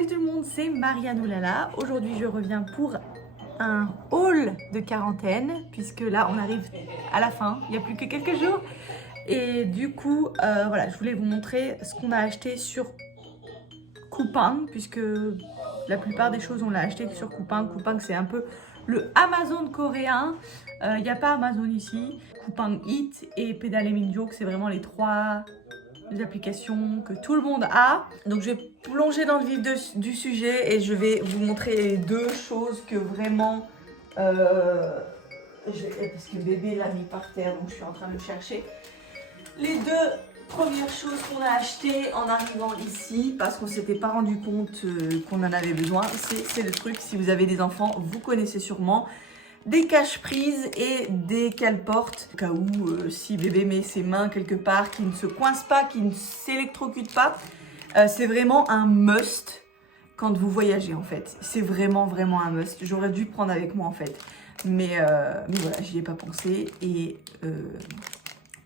Salut tout le monde, c'est Marianne Oulala. Aujourd'hui je reviens pour un haul de quarantaine puisque là on arrive à la fin, il n'y a plus que quelques jours. Et du coup, voilà, je voulais vous montrer ce qu'on a acheté sur Coupang puisque la plupart des choses on l'a acheté sur Coupang. Coupang c'est un peu le Amazon coréen. Il n'y a pas Amazon ici. Coupang Eat et Pedal et Minjoke, c'est vraiment les trois applications que tout le monde a. Donc je vais plonger dans le vif du sujet et je vais vous montrer les deux choses que vraiment parce que bébé l'a mis par terre, donc je suis en train de le chercher. Les deux premières choses qu'on a achetées en arrivant ici parce qu'on s'était pas rendu compte qu'on en avait besoin, c'est le truc, si vous avez des enfants, vous connaissez sûrement, des cache-prises et des cale-portes, au cas où si bébé met ses mains quelque part, qui ne se coince pas, qui ne s'électrocute pas. C'est vraiment un must quand vous voyagez en fait. C'est vraiment un must. J'aurais dû le prendre avec moi en fait. Mais voilà, j'y ai pas pensé et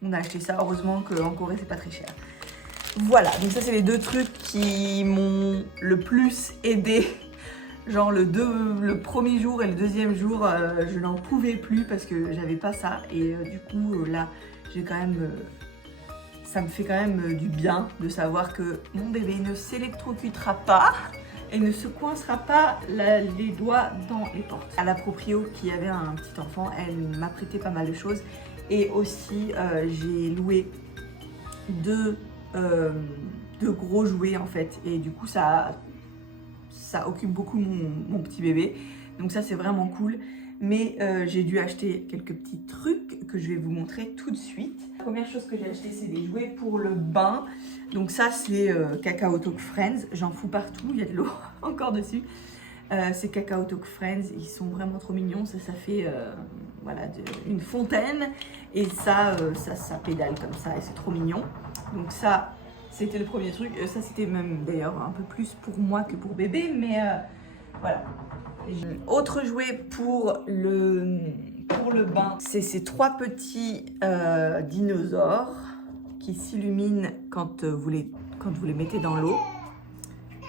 on a acheté ça. Heureusement qu'en Corée c'est pas très cher. Voilà, donc ça c'est les deux trucs qui m'ont le plus aidé. Genre le premier jour et le deuxième jour, je n'en pouvais plus parce que j'avais pas ça. Et du coup, là, j'ai quand même... ça me fait quand même du bien de savoir que mon bébé ne s'électrocutera pas et ne se coincera pas les doigts dans les portes. À la proprio qui avait un petit enfant, elle m'a prêté pas mal de choses. Et aussi, j'ai loué deux gros jouets en fait. Et du coup, ça occupe beaucoup mon petit bébé, donc ça c'est vraiment cool. Mais j'ai dû acheter quelques petits trucs que je vais vous montrer tout de suite. La première chose que j'ai acheté, c'est des jouets pour le bain. Donc ça c'est Kakao Talk Friends, j'en fous partout, il y a de l'eau encore dessus. C'est Kakao Talk Friends, ils sont vraiment trop mignons. Ça fait voilà, une fontaine et ça pédale comme ça et c'est trop mignon. Donc ça, c'était le premier truc. Ça, c'était même d'ailleurs un peu plus pour moi que pour bébé, mais voilà. Autre jouet pour le bain, c'est ces trois petits dinosaures qui s'illuminent quand vous les mettez dans l'eau,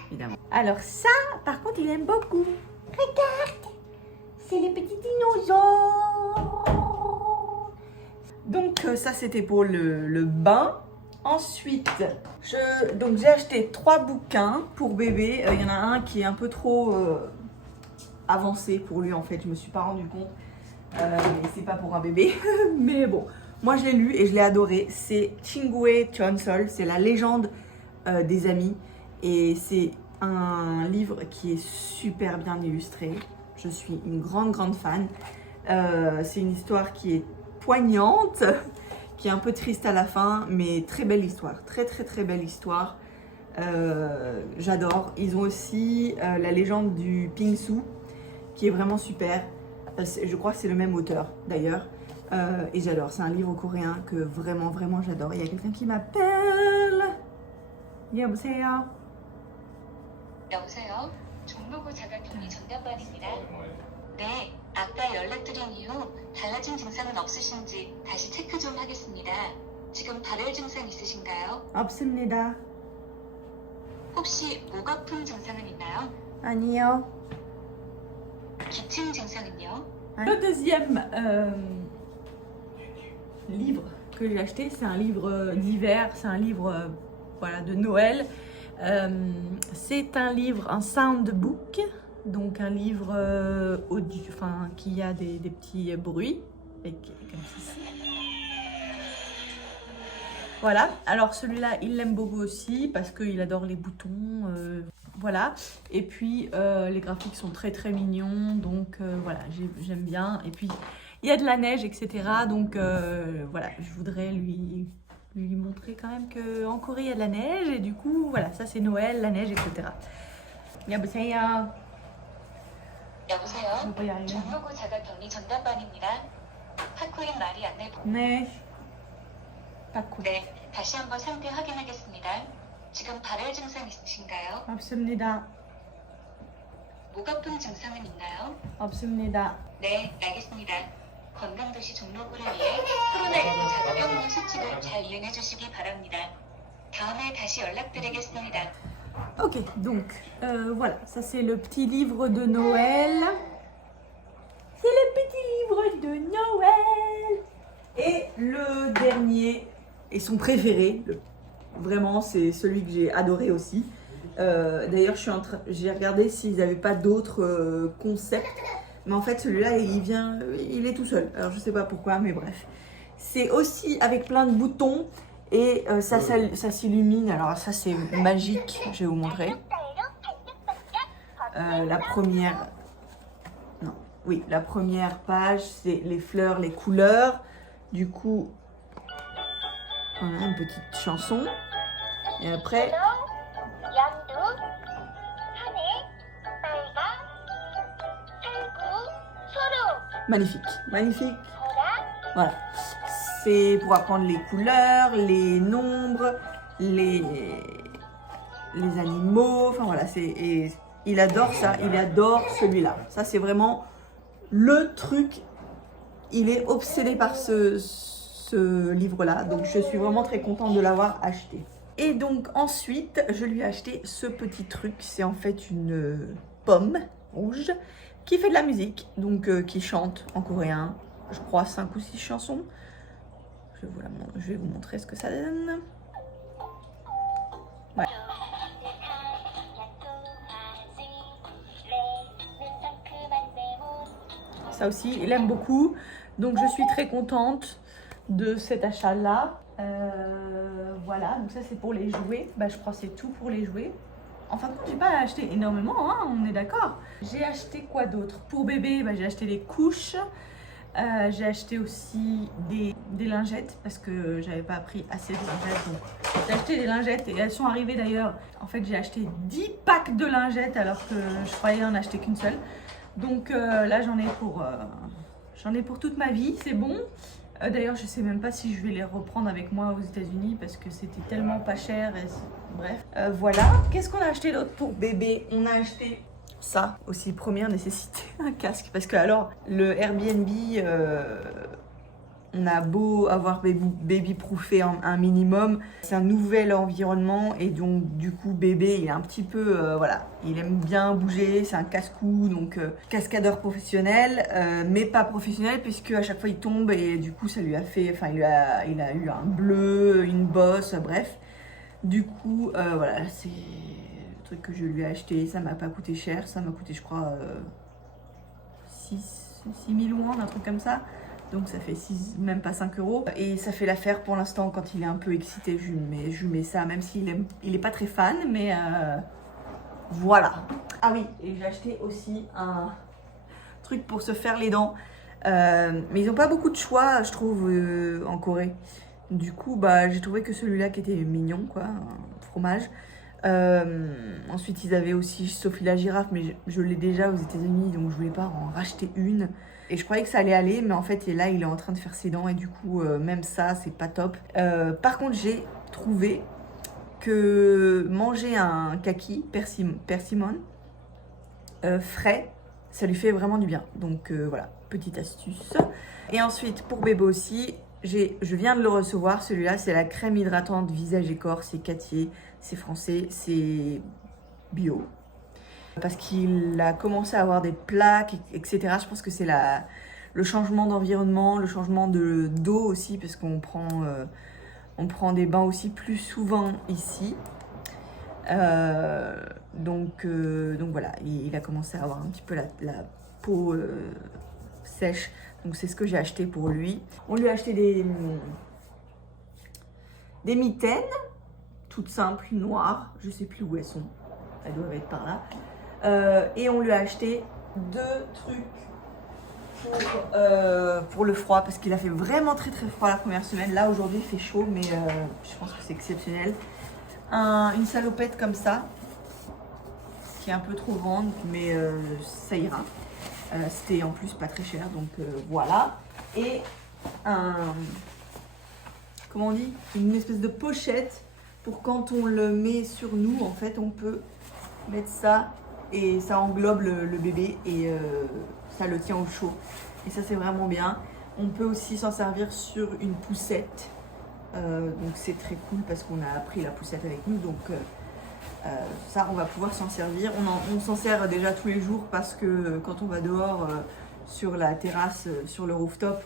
évidemment. Alors ça, par contre, il aime beaucoup. Regarde, c'est les petits dinosaures. Donc ça, c'était pour le bain. Ensuite, j'ai acheté 3 bouquins pour bébé. Il y en a un qui est un peu trop avancé pour lui en fait. Je me suis pas rendu compte. Mais c'est pas pour un bébé. Mais bon, moi je l'ai lu et je l'ai adoré. C'est Chingwe Chonsol. C'est la légende des amis. Et c'est un livre qui est super bien illustré. Je suis une grande fan. C'est une histoire qui est poignante, qui est un peu triste à la fin, mais très belle histoire, très belle histoire. J'adore. Ils ont aussi la légende du Pingsu, qui est vraiment super. Je crois que c'est le même auteur d'ailleurs. Et j'adore, c'est un livre coréen que vraiment j'adore. Il y a quelqu'un qui m'appelle. 여보세요. 여보세요? 종로구 자가격리 전담반입니다. 네, 아까 연락드린 이후 달라진 증상은 없으신지 다시 체크 좀 하겠습니다. 지금 발열 증상 있으신가요? 없습니다. 혹시 목 아픈 증상은 있나요? 아니요. 기침 증상은요? Le deuxième livre que j'ai acheté, c'est un livre d'hiver, c'est un livre voilà, de Noël. C'est un livre, un soundbook, donc un livre audio, enfin, qui a des petits bruits, comme ceci. Voilà, alors celui-là, il l'aime beaucoup aussi parce qu'il adore les boutons, voilà. Et puis, les graphiques sont très mignons, donc voilà, j'aime bien. Et puis, il y a de la neige, etc. Donc voilà, je voudrais lui montrer quand même qu'en Corée, il y a de la neige. Et du coup, voilà, ça c'est Noël, la neige, etc. 여보세요. 여보세요? 종로구 자가격리 전담반입니다. 파쿠인 마리 안내 네. 파쿠. 네, 다시 한번 상태 확인하겠습니다. 지금 발열 증상 있으신가요? 없습니다. 목 아픈 증상은 있나요? 없습니다. 네, 알겠습니다. 건강도시 종로구를 위해 코로나19 자가격리 수칙을 잘 이행해 주시기 바랍니다. 다음에 다시 연락드리겠습니다. Ok, donc voilà, ça c'est le petit livre de Noël. C'est le petit livre de Noël. Et le dernier, et son préféré, vraiment c'est celui que j'ai adoré aussi. D'ailleurs j'ai regardé s'ils n'avaient pas d'autres concepts. Mais en fait celui-là il est tout seul. Alors je sais pas pourquoi, mais bref. C'est aussi avec plein de boutons. Et ça s'illumine, alors ça c'est magique, je vais vous montrer. La première page, c'est les fleurs, les couleurs. Du coup, on a une petite chanson. Et après, magnifique, magnifique. Voilà. C'est pour apprendre les couleurs, les nombres, les animaux. Enfin voilà, et il adore ça, il adore celui-là. Ça c'est vraiment le truc. Il est obsédé par ce livre-là. Donc je suis vraiment très contente de l'avoir acheté. Et donc ensuite, je lui ai acheté ce petit truc. C'est en fait une pomme rouge qui fait de la musique. Donc qui chante en coréen. Je crois 5 ou 6 chansons. Je vais vous montrer ce que ça donne. Ouais. Ça aussi, il aime beaucoup. Donc je suis très contente de cet achat-là. Voilà, donc ça c'est pour les jouets. Bah, je crois que c'est tout pour les jouets. En fin de compte, j'ai pas acheté énormément, hein, on est d'accord. J'ai acheté quoi d'autre? Pour bébé, bah, j'ai acheté les couches. J'ai acheté aussi des lingettes parce que j'avais pas pris assez de lingettes. Donc j'ai acheté des lingettes et elles sont arrivées d'ailleurs. En fait, j'ai acheté 10 packs de lingettes alors que je croyais en acheter qu'une seule. Donc là, j'en ai pour toute ma vie, c'est bon. D'ailleurs, je sais même pas si je vais les reprendre avec moi aux États-Unis parce que c'était tellement pas cher. Bref, voilà. Qu'est-ce qu'on a acheté d'autre pour bébé? On a acheté ça aussi, première nécessité, un casque. Parce que alors, le Airbnb, on a beau avoir baby-proofé un minimum, c'est un nouvel environnement et donc du coup bébé il est un petit peu, voilà, il aime bien bouger, c'est un casse-cou, donc cascadeur professionnel, mais pas professionnel puisque à chaque fois il tombe et du coup ça lui a fait, enfin il a eu un bleu, une bosse, bref. Du coup, voilà, c'est le truc que je lui ai acheté, ça m'a pas coûté cher, ça m'a coûté je crois 6 000 won, un truc comme ça. Donc ça fait même pas 5 €. Et ça fait l'affaire pour l'instant quand il est un peu excité. Je lui mets ça, même s'il est pas très fan. Mais voilà. Ah oui, et j'ai acheté aussi un truc pour se faire les dents. Mais ils n'ont pas beaucoup de choix, je trouve, en Corée. Du coup, bah, j'ai trouvé que celui-là qui était mignon, quoi, un fromage. Ensuite, ils avaient aussi Sophie la girafe, mais je l'ai déjà aux États-Unis, donc je voulais pas en racheter une. Et je croyais que ça allait aller, mais en fait, là, il est en train de faire ses dents et du coup, même ça, c'est pas top. Par contre, j'ai trouvé que manger un kaki persimmon frais, ça lui fait vraiment du bien. Donc voilà, petite astuce. Et ensuite, pour bébé aussi, je viens de le recevoir. Celui-là, c'est la crème hydratante visage et corps. C'est Cattier, c'est français, c'est bio. Parce qu'il a commencé à avoir des plaques, etc. Je pense que c'est le changement d'environnement, le changement d'eau aussi, parce qu'on on prend des bains aussi plus souvent ici. Donc voilà, il a commencé à avoir un petit peu la peau sèche. Donc c'est ce que j'ai acheté pour lui. On lui a acheté des mitaines, toutes simples, noires. Je sais plus où elles sont. Elles doivent être par là. Et on lui a acheté 2 trucs pour le froid parce qu'il a fait vraiment très très froid la première semaine. Là aujourd'hui il fait chaud, mais je pense que c'est exceptionnel. Une salopette comme ça qui est un peu trop grande, mais ça ira. C'était en plus pas très cher, donc voilà. Et comment on dit, une espèce de pochette pour quand on le met sur nous, en fait on peut mettre ça et ça englobe le bébé et ça le tient au chaud. Et ça c'est vraiment bien. On peut aussi s'en servir sur une poussette. Donc c'est très cool parce qu'on a pris la poussette avec nous. Donc Ça, on va pouvoir s'en servir. On s'en sert déjà tous les jours parce que quand on va dehors sur la terrasse, sur le rooftop,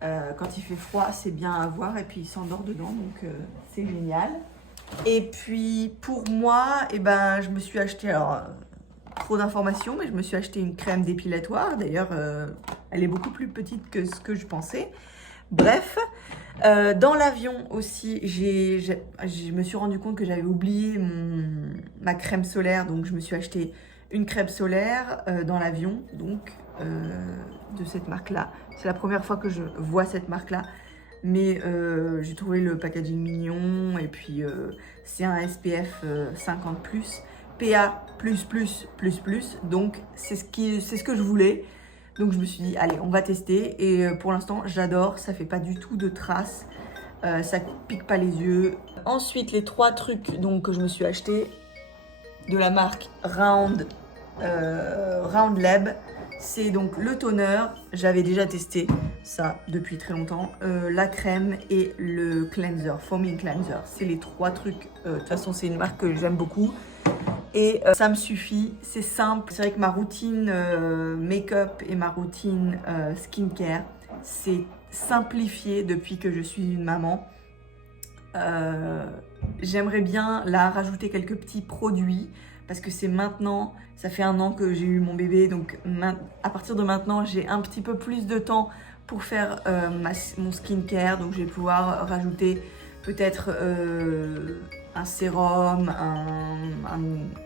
quand il fait froid, c'est bien à voir et puis il s'endort dedans, donc c'est génial. Et puis pour moi, eh ben, je me suis acheté, alors trop d'informations, mais je me suis acheté une crème dépilatoire. D'ailleurs, elle est beaucoup plus petite que ce que je pensais. Bref, dans l'avion aussi, je me suis rendu compte que j'avais oublié ma crème solaire, donc je me suis acheté une crème solaire dans l'avion, donc de cette marque-là. C'est la première fois que je vois cette marque-là, mais j'ai trouvé le packaging mignon, et puis c'est un SPF 50+, PA+++++, donc c'est ce que je voulais. Donc je me suis dit, allez, on va tester. Et pour l'instant, j'adore. Ça fait pas du tout de traces. Ça pique pas les yeux. Ensuite, les 3 trucs donc, que je me suis acheté de la marque Round Lab. C'est donc le toner. J'avais déjà testé ça depuis très longtemps. La crème et le cleanser, foaming cleanser. C'est les 3 trucs. De toute façon, c'est une marque que j'aime beaucoup. Et ça me suffit, c'est simple. C'est vrai que ma routine make-up et ma routine skincare, c'est simplifié depuis que je suis une maman. J'aimerais bien là rajouter quelques petits produits parce que c'est maintenant, ça fait 1 an que j'ai eu mon bébé, donc à partir de maintenant, j'ai un petit peu plus de temps pour faire mon skincare, donc je vais pouvoir rajouter peut-être un sérum,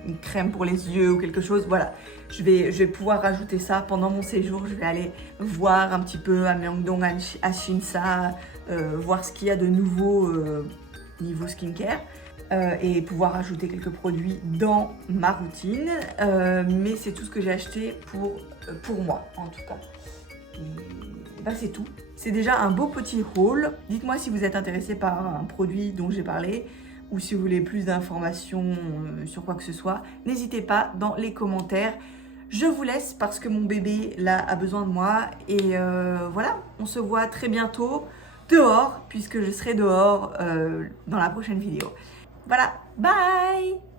une crème pour les yeux ou quelque chose. Voilà, je vais pouvoir rajouter ça pendant mon séjour. Je vais aller voir un petit peu à Myeongdong, à Shinsa, voir ce qu'il y a de nouveau niveau skincare et pouvoir ajouter quelques produits dans ma routine. Mais c'est tout ce que j'ai acheté pour moi en tout cas. Et ben c'est tout. C'est déjà un beau petit haul. Dites-moi si vous êtes intéressé par un produit dont j'ai parlé ou si vous voulez plus d'informations sur quoi que ce soit. N'hésitez pas dans les commentaires. Je vous laisse parce que mon bébé là a besoin de moi. Et voilà, on se voit très bientôt dehors puisque je serai dehors dans la prochaine vidéo. Voilà, bye!